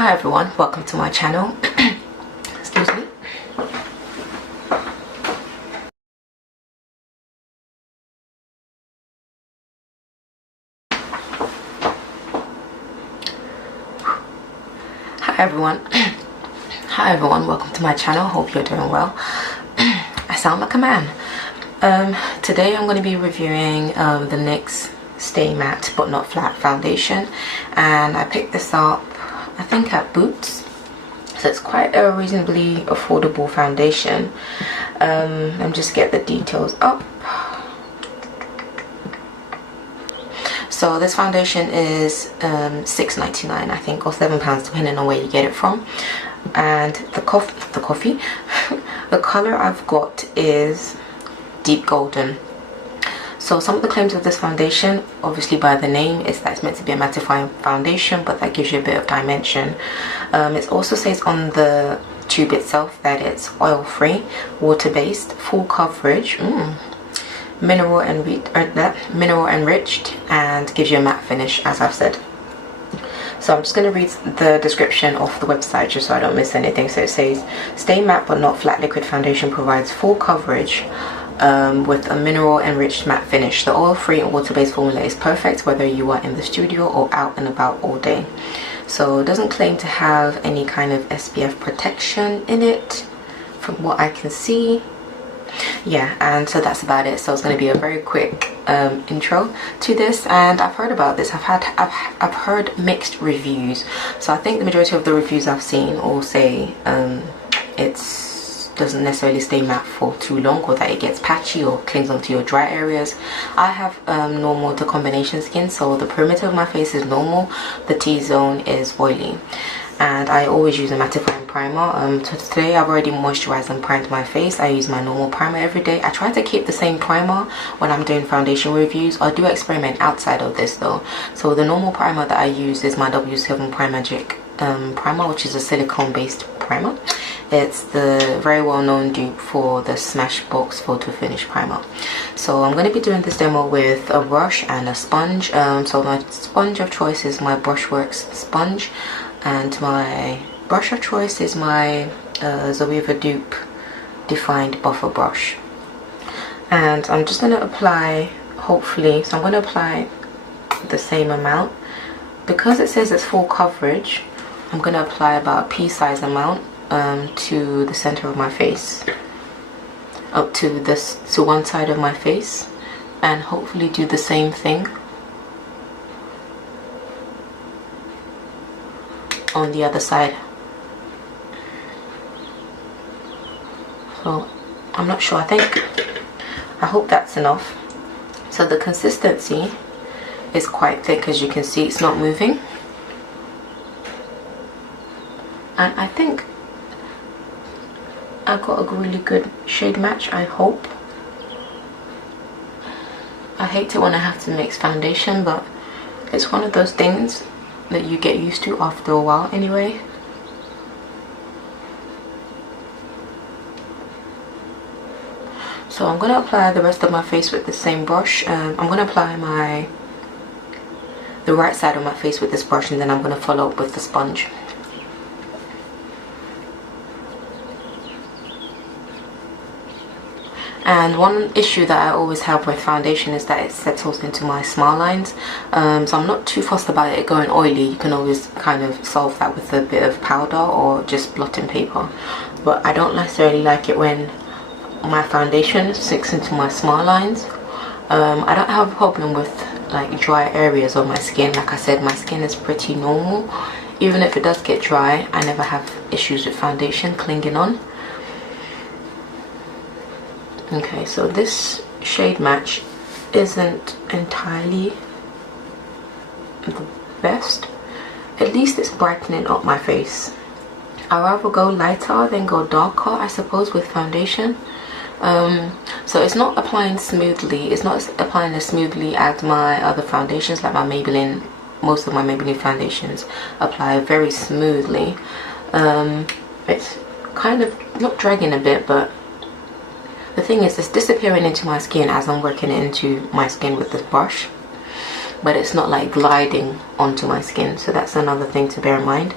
Hi everyone, welcome to my channel. Excuse me. Hi everyone, welcome to my channel. Hope you're doing well. I sound like a man. Today I'm going to be reviewing the NYX Stay Matte But Not Flat foundation, and I picked this up I think at Boots, so it's quite a reasonably affordable foundation. Let me just get the details up. So this foundation is $6.99 I think, or £7 depending on where you get it from. And the color I've got is deep golden. So some of the claims of this foundation, obviously by the name, is that it's meant to be a mattifying foundation, but that gives you a bit of dimension. It also says on the tube itself that it's oil free, water based, full coverage, mineral enriched, and gives you a matte finish, as I've said. So I'm just going to read the description of the website just so I don't miss anything. So it says, Stay Matte But Not Flat liquid foundation provides full coverage with a mineral enriched matte finish. The oil free and water based formula is perfect whether you are in the studio or out and about all day. So it doesn't claim to have any kind of SPF protection in it from what I can see. Yeah, and so that's about it. So it's going to be a very quick intro to this, and I've heard about this. I've heard mixed reviews. So I think the majority of the reviews I've seen all say it's doesn't necessarily stay matte for too long, or that it gets patchy or clings onto your dry areas. I have normal to combination skin, so the perimeter of my face is normal, the T-zone is oily, and I always use a mattifying primer. So today I've already moisturized and primed my face. I use my normal primer every day. I try to keep the same primer when I'm doing foundation reviews. I do experiment outside of this though. So the normal primer that I use is my W7 Primagic primer, which is a silicone based primer. It's the very well known dupe for the Smashbox Photo Finish primer. So I'm going to be doing this demo with a brush and a sponge. So my sponge of choice is my Brushworks sponge, and my brush of choice is my Zoeva Dupe Defined Buffer brush. And I'm just going to apply, hopefully, so I'm going to apply the same amount. Because it says it's full coverage, I'm going to apply about a pea-size amount to the center of my face, up to one side of my face, and hopefully do the same thing on the other side. So I'm not sure, I hope that's enough. So the consistency is quite thick, as you can see. It's not moving, and I think I got a really good shade match, I hope. I hate it when I have to mix foundation, but it's one of those things that you get used to after a while anyway. So I'm going to apply the rest of my face with the same brush. I'm going to apply the right side of my face with this brush, and then I'm going to follow up with the sponge. And one issue that I always have with foundation is that it settles into my smile lines. So I'm not too fussed about it going oily. You can always kind of solve that with a bit of powder or just blotting paper. But I don't necessarily like it when my foundation sinks into my smile lines. I don't have a problem with like dry areas of my skin. Like I said, my skin is pretty normal. Even if it does get dry, I never have issues with foundation clinging on. Okay, so this shade match isn't entirely the best. At least it's brightening up my face. I'd rather go lighter than go darker, I suppose, with foundation. So it's not applying smoothly. It's not applying as smoothly as my other foundations, like my Maybelline. Most of my Maybelline foundations apply very smoothly. It's kind of not dragging a bit, but the thing is, it's disappearing into my skin as I'm working it into my skin with this brush, but it's not like gliding onto my skin. So that's another thing to bear in mind.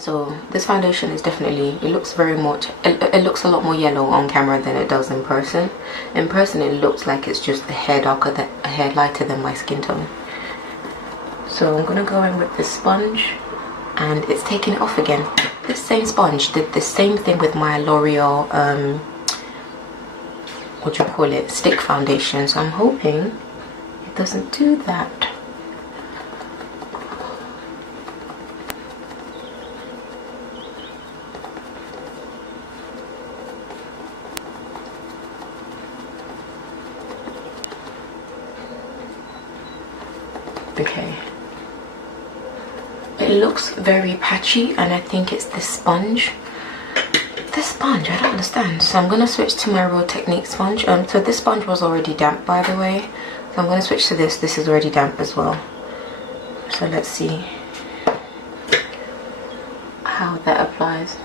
So this foundation is definitely, it looks very much, it looks a lot more yellow on camera than it does in person. In person it looks like it's just a hair darker, than a hair lighter than my skin tone. So I'm gonna go in with this sponge, and it's taking it off again. This same sponge did the same thing with my L'Oreal what do you call it, stick foundation, so I'm hoping it doesn't do that. Okay, it looks very patchy, and I think it's this sponge. This sponge, I don't understand. So I'm going to switch to my Real Technique sponge. So this sponge was already damp, by the way. So I'm going to switch to this. This is already damp as well. So let's see how that applies.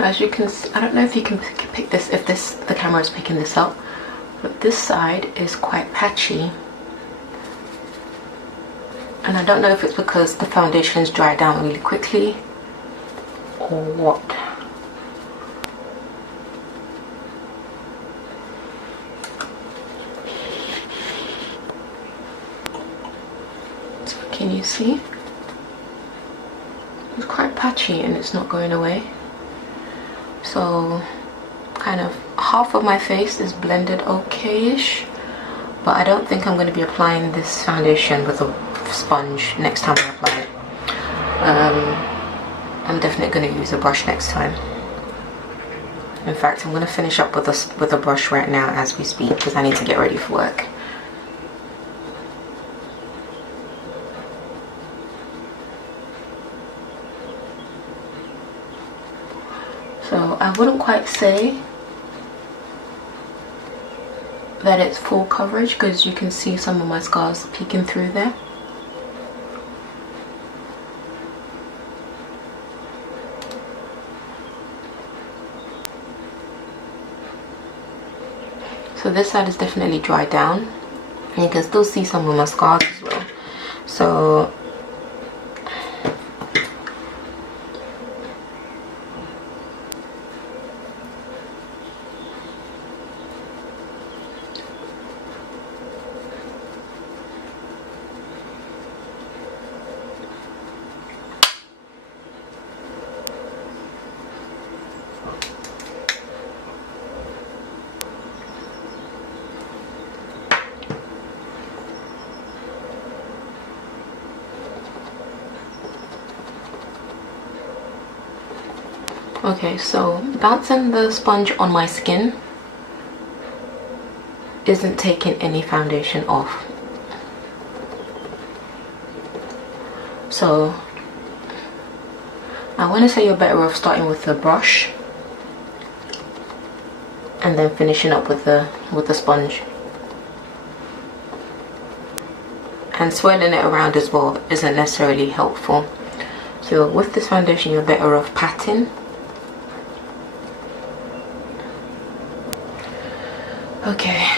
As you can see, I don't know if you can pick this, if the camera is picking this up, but this side is quite patchy, and I don't know if it's because the foundation's dried down really quickly or what. So can you see? It's quite patchy and it's not going away. So kind of half of my face is blended okay-ish, but I don't think I'm going to be applying this foundation with a sponge next time I apply it. I'm definitely going to use a brush next time. In fact, I'm going to finish up with a brush right now as we speak, because I need to get ready for work. So I wouldn't quite say that it's full coverage, because you can see some of my scars peeking through there. So this side is definitely dried down, and you can still see some of my scars as well. So okay, so bouncing the sponge on my skin isn't taking any foundation off. So I want to say you're better off starting with the brush and then finishing up with the sponge. And swirling it around as well isn't necessarily helpful. So with this foundation you're better off patting. Okay,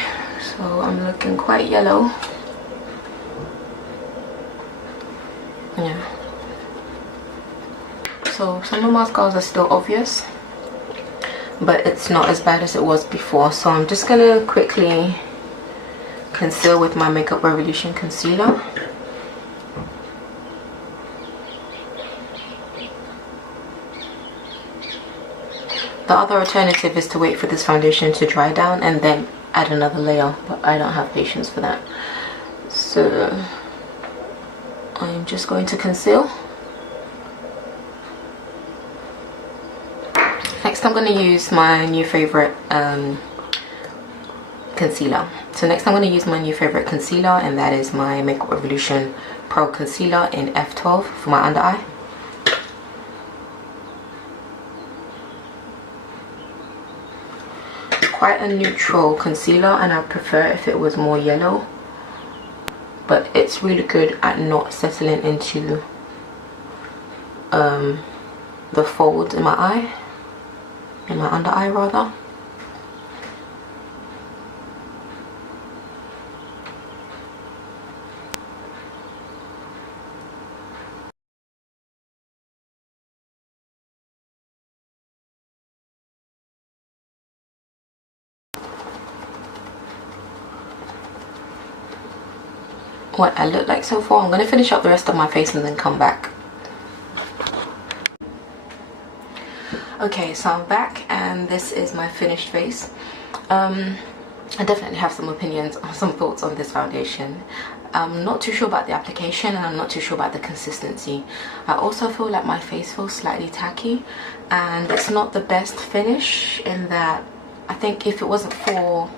so I'm looking quite yellow. Yeah. So some of my scars are still obvious, but it's not as bad as it was before. So I'm just gonna quickly conceal with my Makeup Revolution concealer. The other alternative is to wait for this foundation to dry down and then add another layer, but I don't have patience for that. So I'm just going to conceal. Next I'm going to use my new favorite concealer. So next I'm going to use my new favorite concealer, and that is my Makeup Revolution Pro Concealer in F12 for my under eye. Quite a neutral concealer, and I prefer if it was more yellow, but it's really good at not settling into the folds in my eye, in my under eye rather. What I look like so far. I'm going to finish up the rest of my face and then come back. Okay, so I'm back and this is my finished face. I definitely have some opinions, some thoughts on this foundation. I'm not too sure about the application, and I'm not too sure about the consistency. I also feel like my face feels slightly tacky, and it's not the best finish in that I think if it wasn't for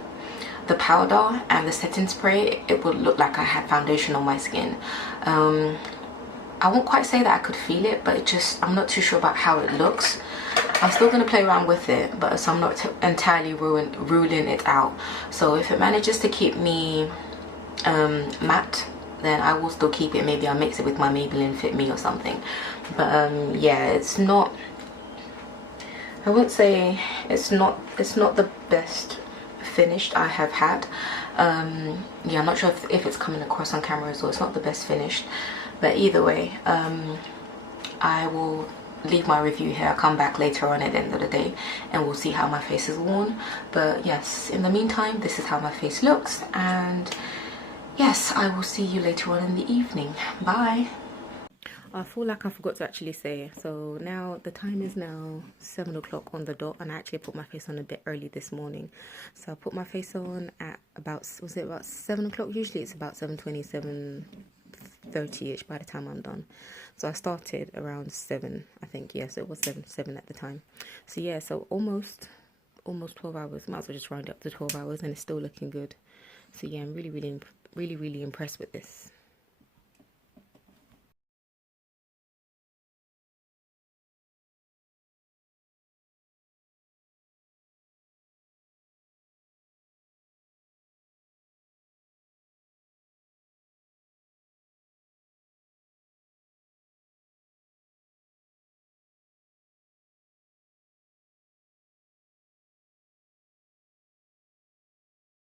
the powder and the setting spray, it would look like I had foundation on my skin. I won't quite say that I could feel it, but I'm not too sure about how it looks. I'm still going to play around with it, but so I'm not entirely ruling it out. So if it manages to keep me matte, then I will still keep it. Maybe I'll mix it with my Maybelline Fit Me or something. But yeah, it's not, I wouldn't say it's not the best finished I have had. Yeah, I'm not sure if it's coming across on camera as well. It's not the best finished, but either way, I will leave my review here. I'll come back later on at the end of the day and we'll see how my face is worn. But yes, in the meantime, this is how my face looks, and yes, I will see you later on in the evening. Bye. I feel like I forgot to actually say, so now the time is now 7 o'clock on the dot, and I actually put my face on a bit early this morning. So I put my face on at about, was it about 7 o'clock? Usually it's about 7:20, 7:30ish by the time I'm done. So I started around 7, I think. Yes, it was 7 at the time. So yeah, so almost 12 hours. Might as well just round up to 12 hours, and it's still looking good. So yeah, I'm really impressed with this.